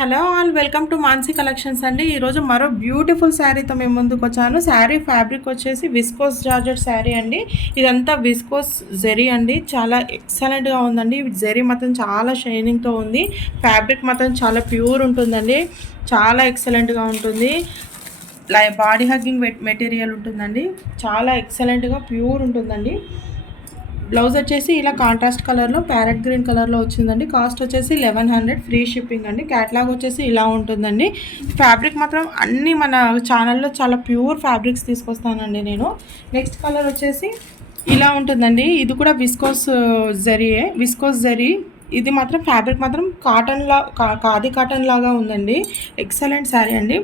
Hello all, welcome to Mansi collections అండి. ఈరోజు మరో బ్యూటిఫుల్ శారీతో మేము ముందుకు వచ్చాను. శారీ ఫ్యాబ్రిక్ వచ్చేసి విస్కోస్ జార్జెట్ శారీ అండి. ఇదంతా విస్కోస్ జెరీ అండి. చాలా ఎక్సలెంట్గా ఉందండి. జెరీ మాత్రం చాలా షైనింగ్తో ఉంది. ఫ్యాబ్రిక్ మాత్రం చాలా ప్యూర్ ఉంటుందండి. చాలా ఎక్సలెంట్గా ఉంటుంది. బాడీ హగ్గింగ్ మెటీరియల్ ఉంటుందండి. చాలా ఎక్సలెంట్గా ప్యూర్ ఉంటుందండి. బ్లౌజ్ వచ్చేసి ఇలా కాంట్రాస్ట్ కలర్లో ప్యారెట్ గ్రీన్ కలర్లో వచ్చిందండి. కాస్ట్ వచ్చేసి 1100, ఫ్రీ షిప్పింగ్ అండి. క్యాట్లాగ్ వచ్చేసి ఇలా ఉంటుందండి. ఫ్యాబ్రిక్ మాత్రం అన్నీ మన ఛానల్లో చాలా ప్యూర్ ఫ్యాబ్రిక్స్ తీసుకొస్తానండి నేను. నెక్స్ట్ కలర్ వచ్చేసి ఇలా ఉంటుందండి. ఇది కూడా విస్కోస్ జరీయే, విస్కోస్ జరీ. ఇది మాత్రం ఫ్యాబ్రిక్ మాత్రం ఖాదీ కాటన్ లాగా ఉందండి. ఎక్సలెంట్ శారీ అండి.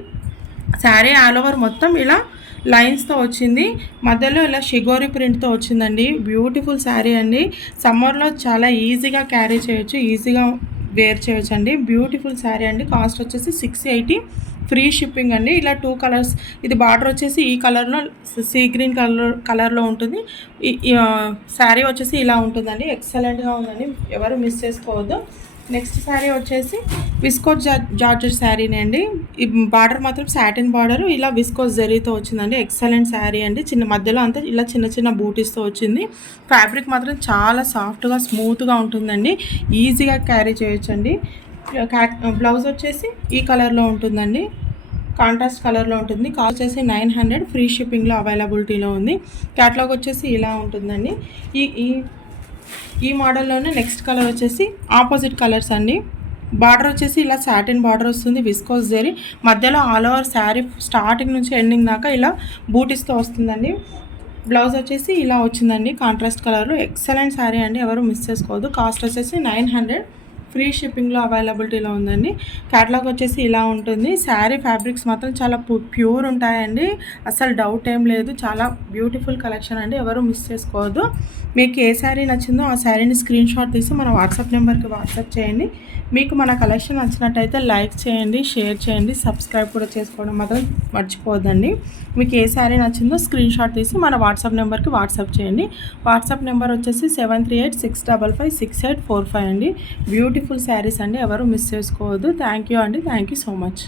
శారీ ఆల్ ఓవర్ మొత్తం ఇలా లైన్స్తో వచ్చింది. మధ్యలో ఇలా షిగోరి ప్రింట్తో వచ్చిందండి. బ్యూటిఫుల్ శారీ అండి. సమ్మర్లో చాలా ఈజీగా క్యారీ చేయొచ్చు, ఈజీగా వేర్ చేయొచ్చు అండి. బ్యూటిఫుల్ శారీ అండి. కాస్ట్ వచ్చేసి 680, ఫ్రీ షిప్పింగ్ అండి. ఇలా 2 కలర్స్. ఇది బార్డర్ వచ్చేసి ఈ కలర్లో సీ గ్రీన్ కలర్లో ఉంటుంది. శారీ వచ్చేసి ఇలా ఉంటుందండి. ఎక్సలెంట్గా ఉందండి, ఎవరు మిస్ చేసుకోవద్దు. నెక్స్ట్ శారీ వచ్చేసి విస్కోస్ జార్జెట్ శారీనే అండి. ఈ బార్డర్ మాత్రం సాటిన్ బార్డర్ ఇలా విస్కోస్ జరీతో వచ్చిందండి. ఎక్సలెంట్ శారీ అండి. మధ్యలో అంతా ఇలా చిన్న చిన్న బూటీస్తో వచ్చింది. ఫ్యాబ్రిక్ మాత్రం చాలా సాఫ్ట్గా స్మూత్గా ఉంటుందండి. ఈజీగా క్యారీ చేయొచ్చండి. బ్లౌజ్ వచ్చేసి ఈ కలర్లో ఉంటుందండి. కాంట్రాస్ట్ కలర్లో ఉంటుంది. కాస్ట్ వచ్చేసి 900, ఫ్రీ షిప్పింగ్లో అవైలబిలిటీలో ఉంది. క్యాట్లాగ్ వచ్చేసి ఇలా ఉంటుందండి. ఈ మోడల్లోనే నెక్స్ట్ కలర్ వచ్చేసి ఆపోజిట్ కలర్స్ అండి. బార్డర్ వచ్చేసి ఇలా సాటిన్ బార్డర్ వస్తుంది, విస్కోస్ జరీ. మధ్యలో ఆల్ ఓవర్ శారీ స్టార్టింగ్ నుంచి ఎండింగ్ దాకా ఇలా బూటీస్తో వస్తుందండి. బ్లౌజ్ వచ్చేసి ఇలా వచ్చిందండి కాంట్రాస్ట్ కలర్లో. ఎక్సలెంట్ శారీ అండి, ఎవరు మిస్ చేసుకోవద్దు. కాస్ట్ వచ్చేసి 900, ఫ్రీ షిప్పింగ్లో అవైలబిలిటీలో ఉందండి. క్యాటలాగ్ వచ్చేసి ఇలా ఉంటుంది. శారీ ఫ్యాబ్రిక్స్ మాత్రం చాలా ప్యూర్ ఉంటాయండి, అసలు డౌట్ ఏం లేదు. చాలా బ్యూటిఫుల్ కలెక్షన్ అండి, ఎవరు మిస్ చేసుకోవద్దు. మీకు ఏ శారీ నచ్చిందో ఆ శారీని స్క్రీన్ షాట్ తీసి మన వాట్సాప్ నెంబర్కి వాట్సాప్ చేయండి. మీకు మన కలెక్షన్ నచ్చినట్టయితే లైక్ చేయండి, షేర్ చేయండి, సబ్స్క్రైబ్ కూడా చేసుకోవడం మాత్రం మర్చిపోవద్దండి. మీకు ఏ శారీ నచ్చిందో స్క్రీన్ షాట్ తీసి మన వాట్సాప్ నెంబర్కి వాట్సాప్ చేయండి. వాట్సాప్ నెంబర్ వచ్చేసి 7386556845 అండి. బ్యూటిఫుల్ శారీస్ అండి, ఎవరు మిస్ చేసుకోవద్దు. థ్యాంక్ యూ అండి. Thank you so much.